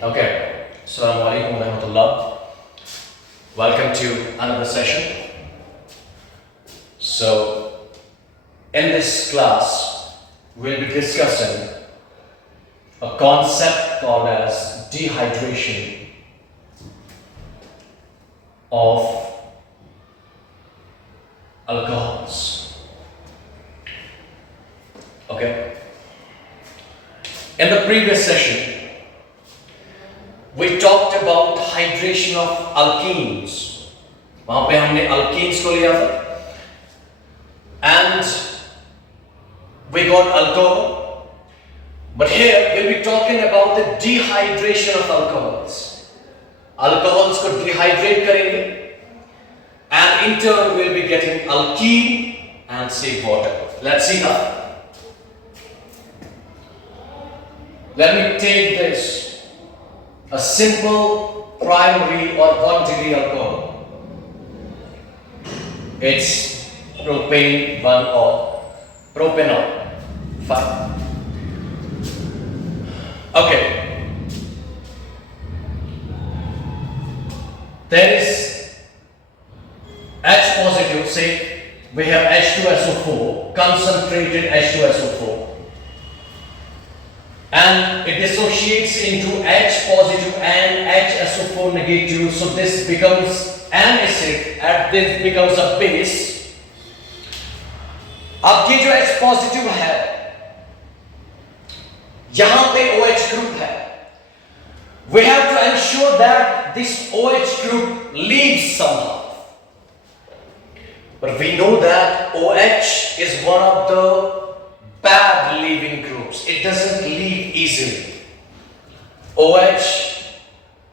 Okay, Assalamu alaikum wa rahmatullah. Welcome to another session. So, in this class, we'll be discussing a concept called as dehydration of alcohols. Okay? In the previous session, we talked about hydration of alkenes. वहाँ पे हमने alkenes को लिया था, and we got alcohol. But here we'll be talking about the dehydration of alcohols. Alcohols को dehydrate करेंगे, and in turn we'll be getting alkene and save water. Let's see how. Let me take this. A simple primary or 1-degree alcohol. It's propane 1 or propanol 5. Okay. There is H positive, say we have H2SO4, concentrated H2SO4. And it dissociates into H positive and HSO4 negative, so this becomes an acid and this becomes a base. अब ये जो H positive है, यहाँ पे OH group है. We have to ensure that this OH group leaves somehow. But we know that OH is one of the bad leaving groups. It doesn't leave easily. OH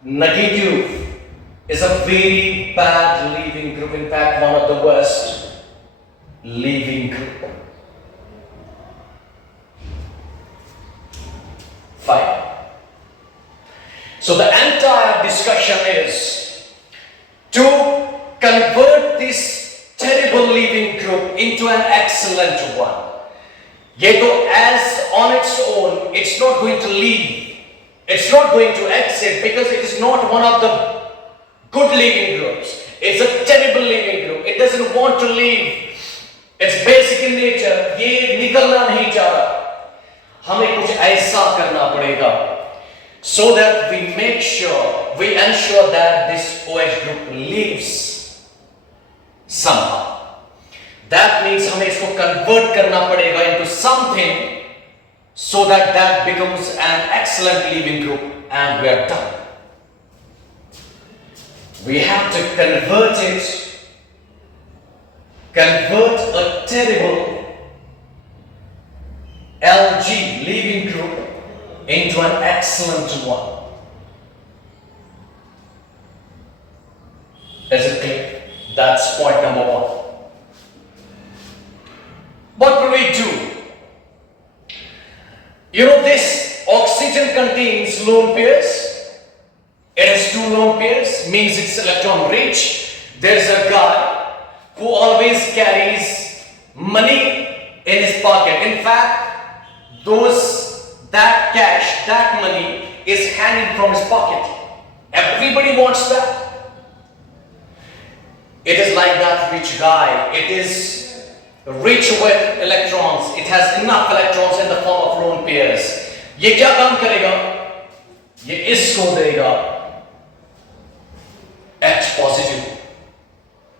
negative is a very bad leaving group. In fact, one of the worst leaving group. 5. So the entire discussion is to convert this terrible leaving group into an excellent one. Yet, as on its own, it's not going to leave. It's not going to exit because it is not one of the good leaving groups. It's a terrible leaving group. It doesn't want to leave. It's basic in nature. ये निकलना नहीं चाह रहा. हमें कुछ ऐसा करना पड़ेगा, so that we ensure that this OH group leaves somehow. That means हमें इसको convert करना पड़ेगा into something so that that becomes an excellent leaving group, and we are done. We have to convert a terrible Lg leaving group into an excellent one. Is it clear? That's point number 1. What will we do? You know, this oxygen contains lone pairs. It has 2 lone pairs, means it's electron rich. There's a guy who always carries money in his pocket. In fact, that cash, that money is hanging from his pocket. Everybody wants that. It is like that rich guy. It is rich with electrons. It has enough electrons in the form of lone pairs. ये क्या काम करेगा? ये इसको देगा H positive.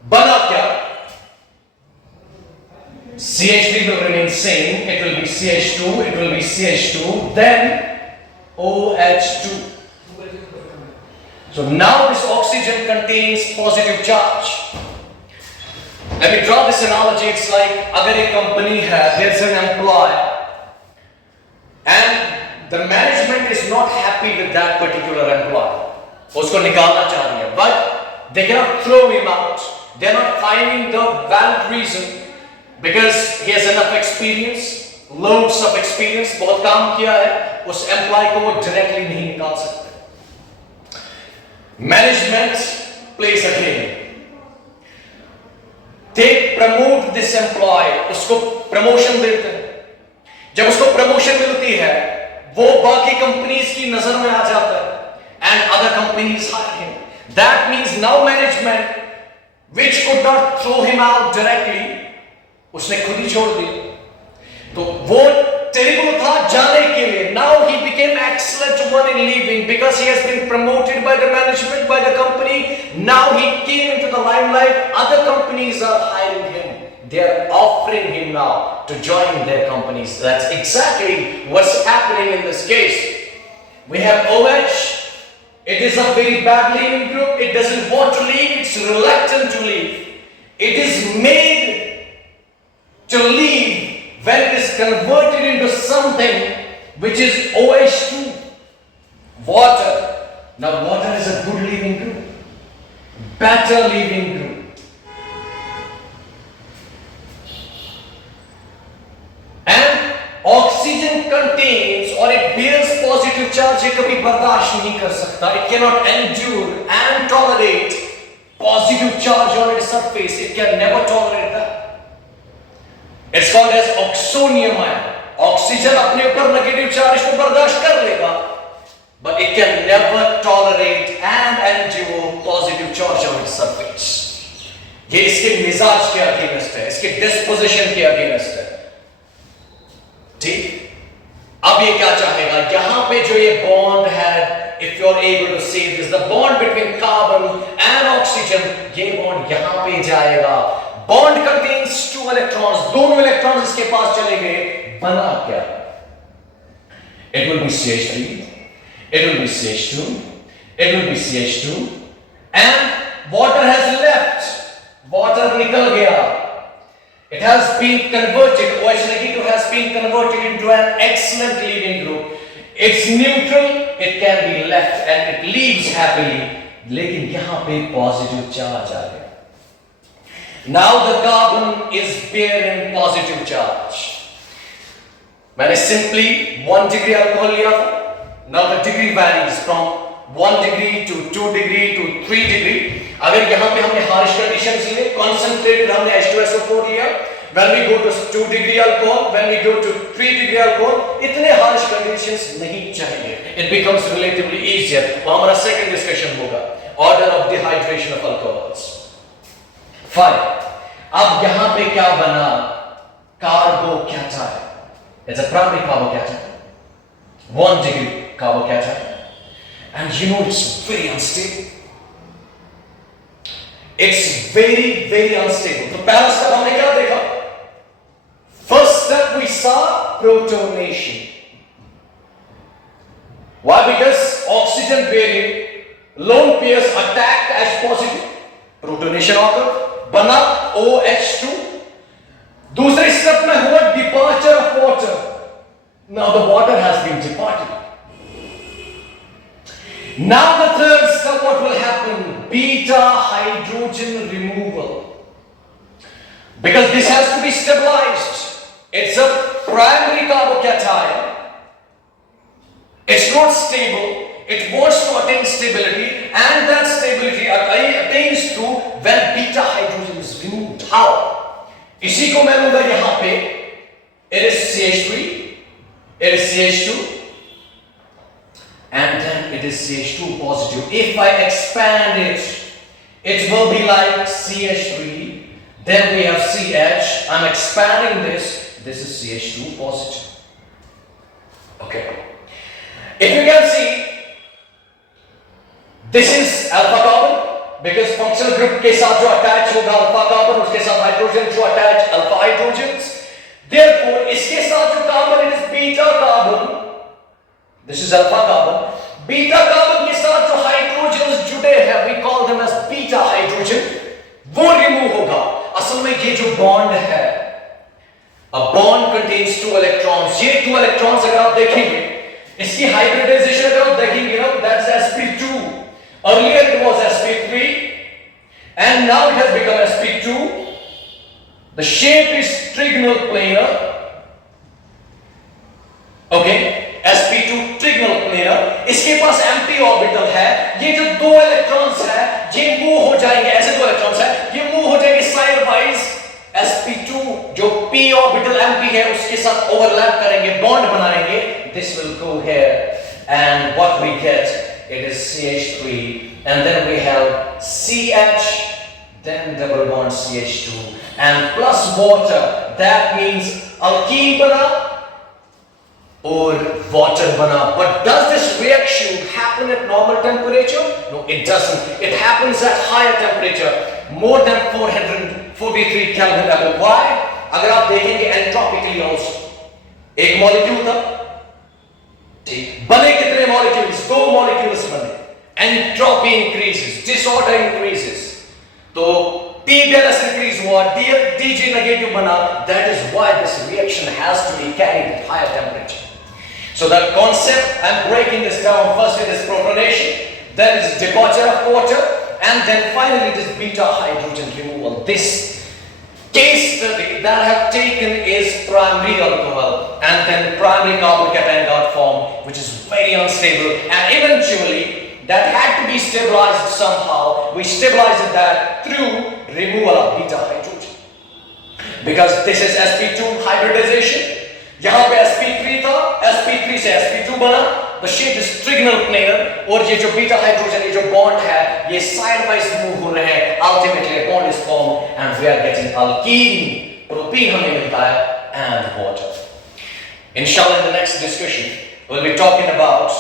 बना क्या? CH3 will remain same. It will be CH2. It will be CH2. Then OH2. So now this oxygen contains positive charge. Let me draw this analogy. It's like अगर एक company है, there's an employee, and the management is not happy with that particular employee. उसको निकालना चाह रही है, but they cannot throw him out. They're not finding the valid reason because he has enough experience, loads of experience, बहुत काम किया है, उस employee को वो directly नहीं निकाल सकते. Management plays a game. They promote this employee, उसको promotion देते हैं. जब उसको promotion मिलती है, वो बाकी कंपनीज की नजर में आ जाता है. companies hired him. That means now management, which could not throw him out directly, उसने खुद ही छोड़ दिया. तो वो terrible था जाने के लिए. Now he became excellent one in leaving because he has been promoted by the management, by the company. Now he came into the limelight. Other companies are hiring him. They are offering him now to join their companies. That's exactly what's happening in this case. We have OH. It is a very bad leaving group. It doesn't want to leave. It's reluctant to leave. It is made to leave when it is converted into something which is OH2, water. Now water is a good leaving group, better leaving group. And oxygen contains or it bears positive charge. ये कभी बर्दाश्त नहीं कर सकता. It cannot endure and tolerate positive charge on its surface. It can never tolerate that. It's called as oxonium ion. Oxygen अपने ऊपर negative charge को बर्दाश्त कर लेगा, but it can never tolerate and endure positive charge on its surface. ये इसके मिजाज के अगेंस्ट है, इसके disposition के अगेंस्ट है. ठीक. अब ये क्या चाहेगा? यहां पे जो ये बॉन्ड है, if you are able to see this, the bond between carbon and oxygen, ये बॉन्ड यहां पे जाएगा. Bond contains 2 electrons. दोनों इलेक्ट्रॉन्स इसके पास चले गए. बना क्या? It will be CH3. It will be CH2. It will be CH2. And water has left. Water निकल गया. It has been converted. OH negative has been converted into an excellent leaving group. It's neutral. It can be left and it leaves happily. लेकिन यहाँ पे positive charge आ गया. Now the carbon is bearing positive charge. मैंने simply 1 degree alcohol लिया था. Now the degree varies from 1 degree to 2 degree to 3 degree. अगर यहाँ पे हमने harsh conditions लिए, concentrated हमने H2SO4 लिया. When we go to 2 degree alcohol, when we go to 3 degree alcohol, इतने harsh conditions नहीं चाहिए. It becomes relatively easier. वो हमारा second discussion होगा. Order of dehydration of alcohols. Fine. अब यहाँ पे क्या बना? Carbocation. It's a primary carbocation. 1 degree carbocation. And you know it's very unstable. It's very, very unstable. तो पहला step हमने क्या देखा? First step we saw protonation. Why? Because oxygen bearing lone pairs attacked H positive. Protonation occurred. बना OH2. दूसरे step में हुआ departure of water. Now the water has been departed. Now the third step, what will happen? Beta hydrogen removal. Because this has to be stabilized. It's a primary carbocation. It's not stable. It wants to attain stability, and that stability attains through when beta hydrogen is removed. How? इसी को मैं लूंगा यहाँ पे. It is CH3. It is CH2. And then it is CH2 positive. If I expand it, it will be like CH3. Then we have CH. I'm expanding this. This is CH2 positive. Okay. If you can see, this is alpha carbon. Because functional group के साथ जो attach होगा alpha carbon, उसके साथ hydrogen जो attach alpha hydrogens. Therefore, इसके साथ जो carbon, it is beta carbon. This is alpha carbon. Beta carbon के साथ जो hydrogens जुड़े हैं, we call them as beta hydrogen. वो remove होगा. असल में ये जो bond है, a bond contains 2 electrons. ये 2 electrons अगर आप देखेंगे, इसकी hybridization अगर आप देखेंगे ना, that's sp2. Earlier it was sp3, and now it has become sp2. The shape is trigonal planar. Okay. sp2 trigonal planar. इसके पास empty orbital है. ये जो 2 electrons है, ये move हो जाएंगे. ऐसे 2 electrons है, ये move हो जाएंगे side wise. sp2 जो p orbital empty है, उसके साथ overlap करेंगे, bond बनाएंगे. This will go here, and what we get it is CH3, and then we have CH, then double bond CH2, and plus water, that means alkene bana or water bana. But does this reaction happen at normal temperature? No, it doesn't. It happens at higher temperature, more than 443 Kelvin level. Why? अगर आप देखेंगे एंट्रोपिकली also, एक molecule था, ठीक, बने कितने molecules? 2 molecules बने, entropy increases, disorder increases, तो T delta increase हुआ, Dg negative बना. That is why this reaction has to be carried at higher temperature. So the concept, I'm breaking this down. First it is protonation, then it is departure of water, and then finally it is beta hydrogen removal. This case study that I have taken is primary alcohol, and then primary carbocation got formed, which is very unstable, and eventually that had to be stabilized somehow. We stabilized that through removal of beta hydrogen, because this is sp2 hybridization. यहाँ पे sp3 था, sp3 से sp2 बना. The shape is trigonal planar, और ये जो beta hydrogen, ये जो bond है, ये sidewise move हो रहे हैं. Ultimately a bond is formed, and we are getting alkene. Propene हमें मिलता है, and water. Inshallah, in the next discussion, we'll be talking about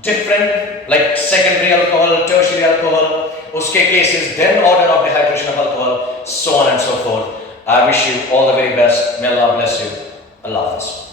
different, like secondary alcohol, tertiary alcohol, uske cases, then order of dehydration of alcohol, so on and so forth. I wish you all the very best. May Allah bless you. Allah Hafiz.